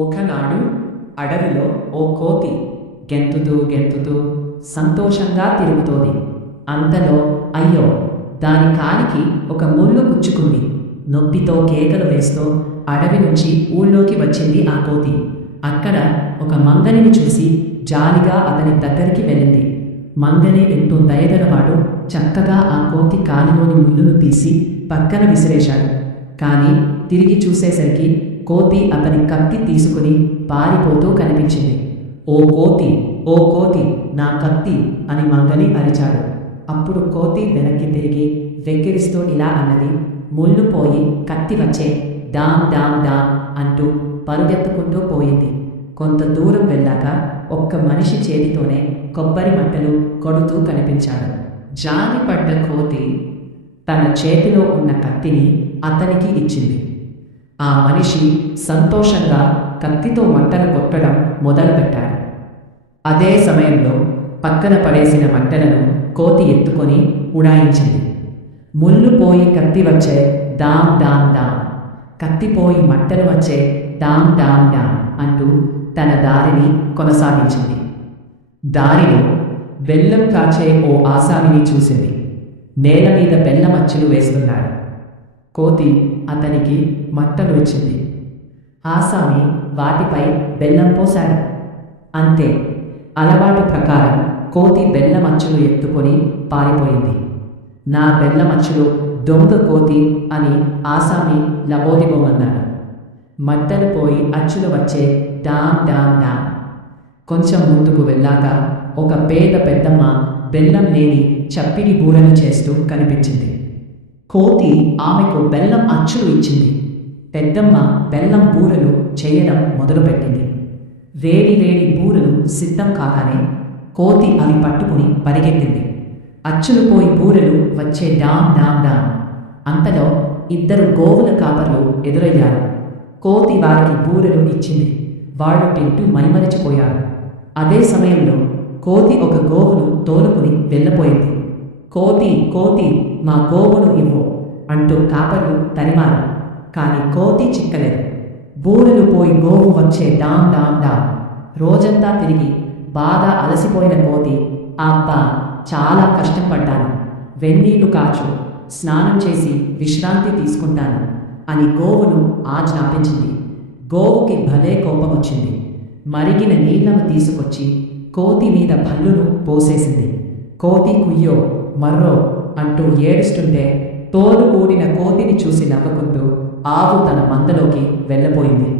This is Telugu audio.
ఒకనాడు అడవిలో ఓ కోతి గెంతుతూ గెంతుతూ సంతోషంగా తిరుగుతోంది. అంతలో అయ్యో, దాని కాలికి ఒక ముళ్ళు గుచ్చుకుంది. నొప్పితో కేకలు వేస్తూ అడవి నుంచి ఊళ్ళోకి వచ్చింది ఆ కోతి. అక్కడ ఒక మంగనిని చూసి జాలిగా అతని దగ్గరికి వెళ్ళింది. మంగని ఎంతో దయగలవాడు. చక్కగా ఆ కోతి కాలిలోని ముళ్ళును తీసి పక్కన విసిరేశాడు. కానీ తిరిగి చూసేసరికి కోతి అతని కత్తి తీసుకుని పారిపోతూ కనిపించింది. ఓ కోతి, ఓ కోతి, నా కత్తి అని మంగని అరిచాడు. అప్పుడు కోతి వెనక్కి తిరిగి వెక్కిరిస్తూ ఇలా అన్నది, ముళ్ళు పోయి కత్తి వచ్చే, డామ్ డామ్ డామ్ అంటూ పరుగెత్తుకుంటూ పోయింది. కొంత దూరం వెళ్ళాక ఒక్క మనిషి చేతితోనే కొబ్బరి మట్టలు కొడుతూ కనిపించాడు. జాలిపడ్డ కోతి తన చేతిలో ఉన్న కత్తిని అతనికి ఇచ్చింది. ఆ మనిషి సంతోషంగా కత్తితో మంటలు కొట్టడం మొదలుపెట్టాడు. అదే సమయంలో పక్కన పడేసిన మంటలను కోతి ఎత్తుకొని ఉడాయించింది. ముళ్ళు పోయి కత్తి వచ్చే, డామ్ డామ్ డామ్, కత్తిపోయి మంటలు వచ్చే, డామ్ డామ్ డామ్ అంటూ తన దారిని కొనసాగించింది. దారిలో బెల్లం కాచే ఓ ఆసామిని చూసింది. నేల మీద బెల్లం అచ్చులు వేస్తున్నాడు. కోతి అతనికి మట్టలు ఇచ్చింది. ఆసామి వాటిపై బెల్లం పోశాడు. అంతే, అలవాటు ప్రకారం కోతి బెల్లం అచ్చులు ఎత్తుకొని పారిపోయింది. నా బెల్లం అచ్చులు దొంగ కోతి అని ఆసామి లబోదిబోమన్నాడు. మట్టలు పోయి అచ్చులు వచ్చే, డామ్ డామ్ డామ్. కొంచెం ముందుకు వెళ్ళాక ఒక పేద పెద్దమ్మ బెల్లం లేని చప్పిడి బూరలు చేస్తూ కనిపించింది. కోతి ఆమెకు బెల్లం అచ్చులు ఇచ్చింది. పెద్దమ్మ బెల్లం బూరలు చేయడం మొదలుపెట్టింది. వేడి వేడి బూరలు సిద్ధం కాగానే కోతి అవి పట్టుకుని పరిగెత్తింది. అచ్చులు పోయి బూరలు వచ్చే, డామ్ డామ్ డామ్. అంతలో ఇద్దరు గోవుల కాపర్లు ఎదురయ్యారు. కోతి వారికి బూరలు ఇచ్చింది. వాళ్ళు తింటూ మైమరిచిపోయారు. అదే సమయంలో కోతి ఒక గోవును తోలుకుని వెళ్ళపోయింది. కోతి, కోతి, మా గోవును ఇవ్వు అంటూ కాపర్లు తరిమారు. కానీ కోతి చిక్కలేదు. బూరెలు పోయి గోవు వచ్చే, డామ్ డామ్ డామ్. రోజంతా తిరిగి బాగా అలసిపోయిన కోతి, అబ్బా, చాలా కష్టపడ్డాను, వెన్నీళ్లు కాచు, స్నానం చేసి విశ్రాంతి తీసుకుంటాను అని గోవును ఆజ్ఞాపించింది. గోవుకి భలే కోపం వచ్చింది. మరిగిన నీళ్లను తీసుకొచ్చి కోతి మీద భల్లును పోసేసింది. కోతి కుయ్యో మర్రో అంటూ ఏడుస్తుంటే తోలు ఊడిన కోతిని చూసి నవ్వుకుంటూ ఆవు తన మందలోకి వెళ్ళబోయింది.